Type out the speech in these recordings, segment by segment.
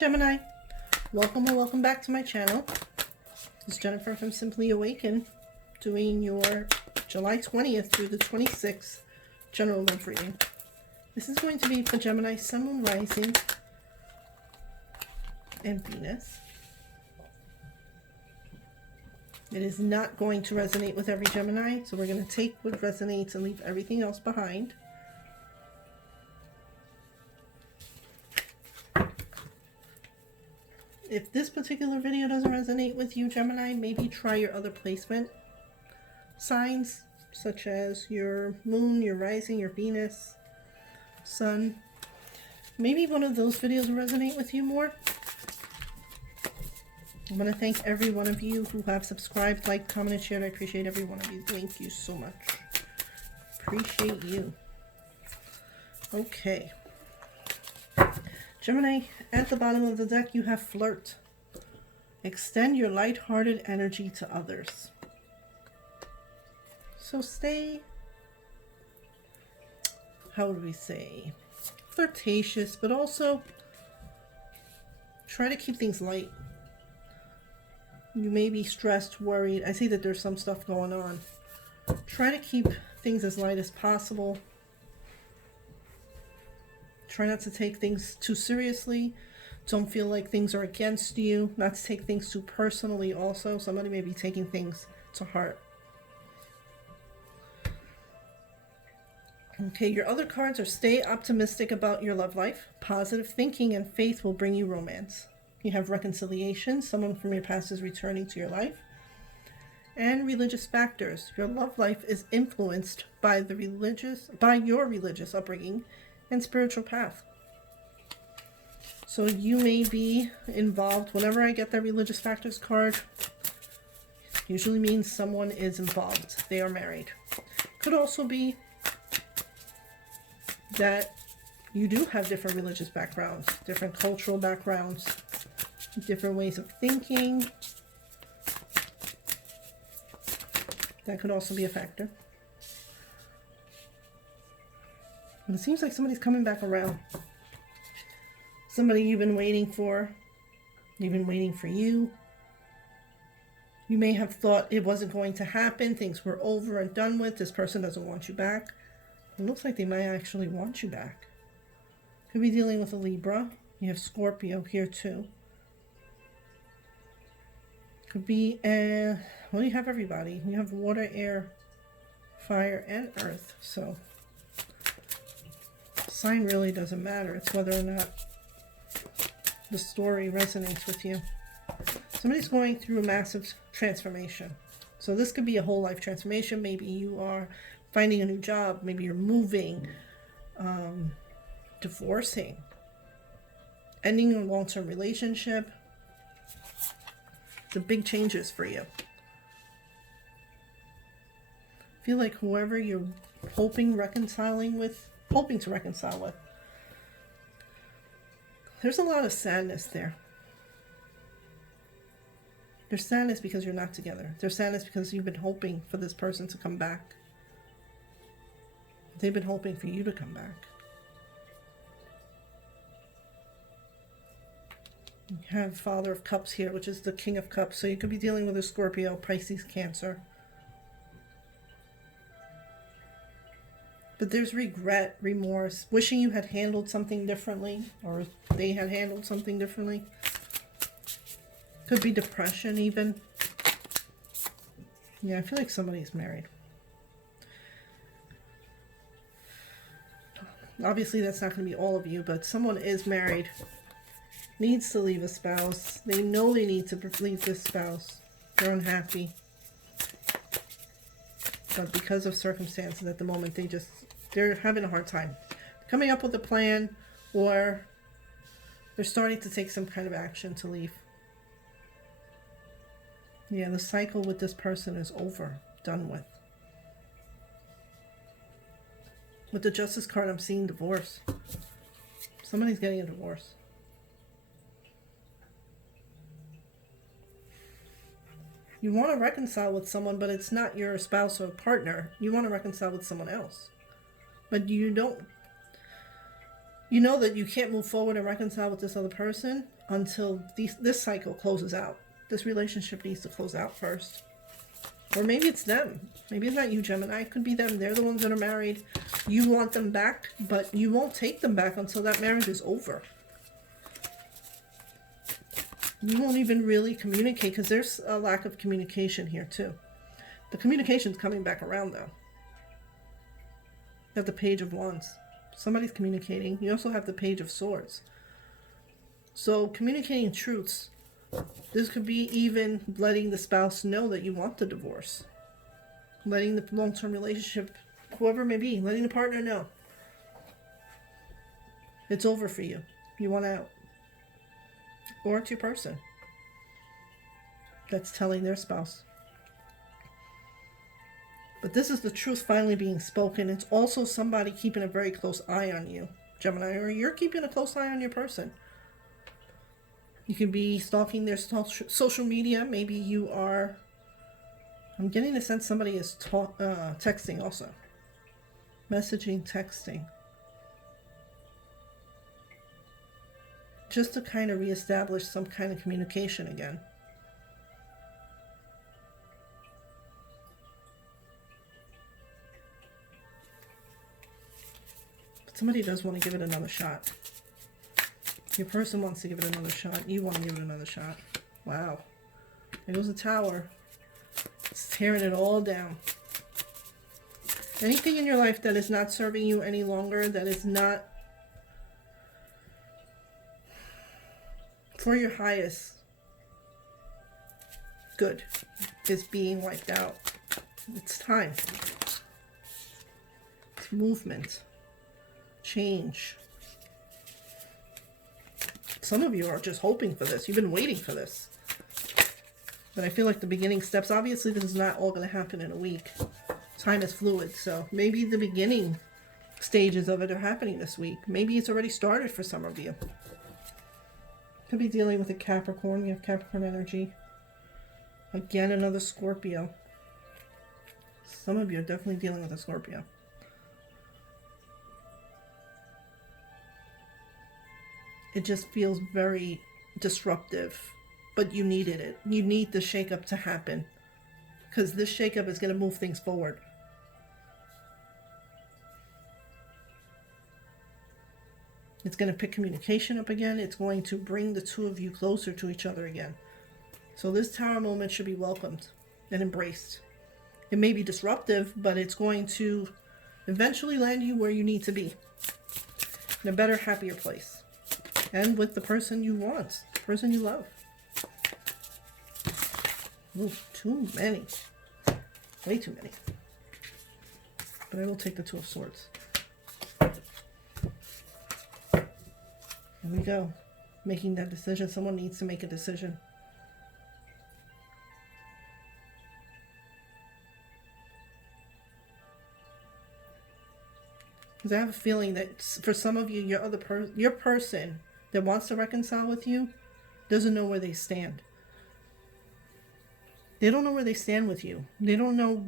Gemini, welcome or welcome back to my channel. This is Jennifer from Simply Awaken, doing your July 20th through the 26th general love reading. This is going to be for Gemini, Sun, Moon, Rising, and Venus. It is not going to resonate with every Gemini, so we're going to take what resonates and leave everything else behind. If this particular video doesn't resonate with you, Gemini, maybe try your other placement signs, such as your moon, your rising, your Venus, sun. Maybe one of those videos will resonate with you more. I want to thank every one of you who have subscribed, liked, commented, shared. I appreciate every one of you. Thank you so much. Appreciate you. Okay. Gemini, at the bottom of the deck, you have flirt. Extend your light-hearted energy to others. So stay, how would we say, flirtatious, but also try to keep things light. You may be stressed, worried. I see that there's some stuff going on. Try to keep things as light as possible. Try not to take things too seriously. Don't feel like things are against you. Not to take things too personally also. Somebody may be taking things to heart. Okay, your other cards are stay optimistic about your love life. Positive thinking and faith will bring you romance. You have reconciliation. Someone from your past is returning to your life. And religious factors. Your love life is influenced by your religious upbringing and spiritual path. So you may be involved. Whenever I get that religious factors card, usually means someone is involved. They are married. Could also be that you do have different religious backgrounds, different cultural backgrounds, different ways of thinking. That could also be a factor. And it seems like somebody's coming back around. Somebody you've been waiting for. They've been waiting for you. You may have thought it wasn't going to happen. Things were over and done with. This person doesn't want you back. It looks like they might actually want you back. Could be dealing with a Libra. You have Scorpio here too. Could be, well, you have everybody. You have water, air, fire, and earth. So sign really doesn't matter. It's whether or not the story resonates with you. Somebody's going through a massive transformation. So this could be a whole life transformation. Maybe you are finding a new job. Maybe you're moving, divorcing, ending a long-term relationship. The big changes for you. I feel like whoever you're hoping to reconcile with, there's a lot of sadness there. There's sadness because you're not together. There's sadness because you've been hoping for this person to come back. They've been hoping for you to come back. You have Father of Cups here, which is the King of Cups. So you could be dealing with a Scorpio, Pisces, Cancer. But there's regret, remorse, wishing you had handled something differently, or they had handled something differently. Could be depression even. Yeah, I feel like somebody's married. Obviously, that's not going to be all of you, but someone is married. Needs to leave a spouse. They know they need to leave this spouse. They're unhappy. But because of circumstances at the moment, they're having a hard time coming up with a plan, or they're starting to take some kind of action to leave. Yeah, the cycle with this person is over, done with. With the Justice card, I'm seeing divorce. Somebody's getting a divorce. You want to reconcile with someone, but it's not your spouse or partner. You want to reconcile with someone else. But you don't You know that you can't move forward and reconcile with this other person until this cycle closes out. This relationship needs to close out first. Or maybe it's them. Maybe it's not you, Gemini. It could be them. They're the ones that are married. You want them back, but you won't take them back until that marriage is over. You won't even really communicate because there's a lack of communication here too. The communication's coming back around though. You have the Page of Wands. Somebody's communicating. You also have the Page of Swords. So communicating truths. This could be even letting the spouse know that you want the divorce. Letting the long-term relationship, whoever it may be, letting the partner know. It's over for you. You want out. Or it's your person that's telling their spouse. But this is the truth finally being spoken. It's also somebody keeping a very close eye on you, Gemini, or you're keeping a close eye on your person. You could be stalking their social media. Maybe you are, I'm getting the sense somebody is texting also. Messaging, texting. Just to kind of reestablish some kind of communication again. But somebody does want to give it another shot. Your person wants to give it another shot. You want to give it another shot. Wow. There goes the Tower. It's tearing it all down. Anything in your life that is not serving you any longer, that is not for your highest good, is being wiped out. It's time. It's movement. Change. Some of you are just hoping for this. You've been waiting for this. But I feel like the beginning steps, obviously this is not all going to happen in a week. Time is fluid, so maybe the beginning stages of it are happening this week. Maybe it's already started for some of you. Could be dealing with a Capricorn. We have Capricorn energy. Again, another Scorpio. Some of you are definitely dealing with a Scorpio. It just feels very disruptive, but you needed it. You need the shakeup to happen because this shakeup is going to move things forward. It's going to pick communication up again. It's going to bring the two of you closer to each other again. So this Tower moment should be welcomed and embraced. It may be disruptive, but it's going to eventually land you where you need to be. In a better, happier place. And with the person you want, the person you love. Ooh, too many. Way too many. But I will take the Two of Swords. Here we go. Making that decision. Someone needs to make a decision. Because I have a feeling that for some of you, your person that wants to reconcile with you doesn't know where they stand. They don't know where they stand with you. They don't know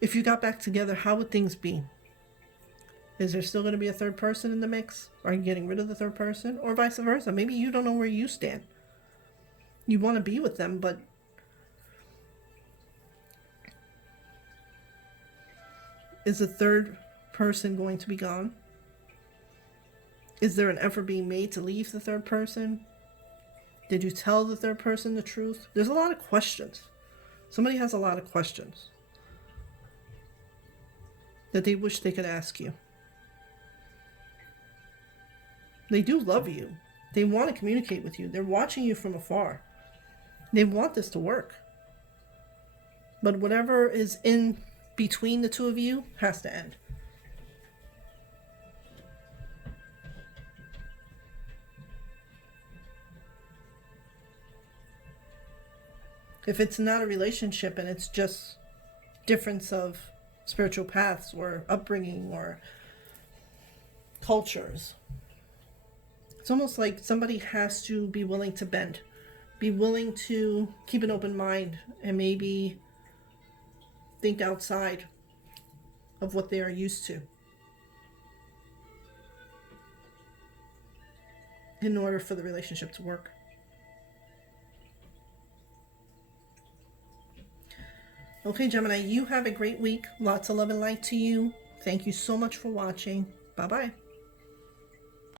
if you got back together, how would things be? Is there still going to be a third person in the mix? Are you getting rid of the third person? Or vice versa. Maybe you don't know where you stand. You want to be with them, but is the third person going to be gone? Is there an effort being made to leave the third person? Did you tell the third person the truth? There's a lot of questions. Somebody has a lot of questions that they wish they could ask you. They do love you. They want to communicate with you. They're watching you from afar. They want this to work. But whatever is in between the two of you has to end. If it's not a relationship and it's just difference of spiritual paths or upbringing or cultures, it's almost like somebody has to be willing to bend, be willing to keep an open mind and maybe think outside of what they are used to. in order for the relationship to work. Okay, Gemini, you have a great week. Lots of love and light to you. Thank you so much for watching. Bye-bye.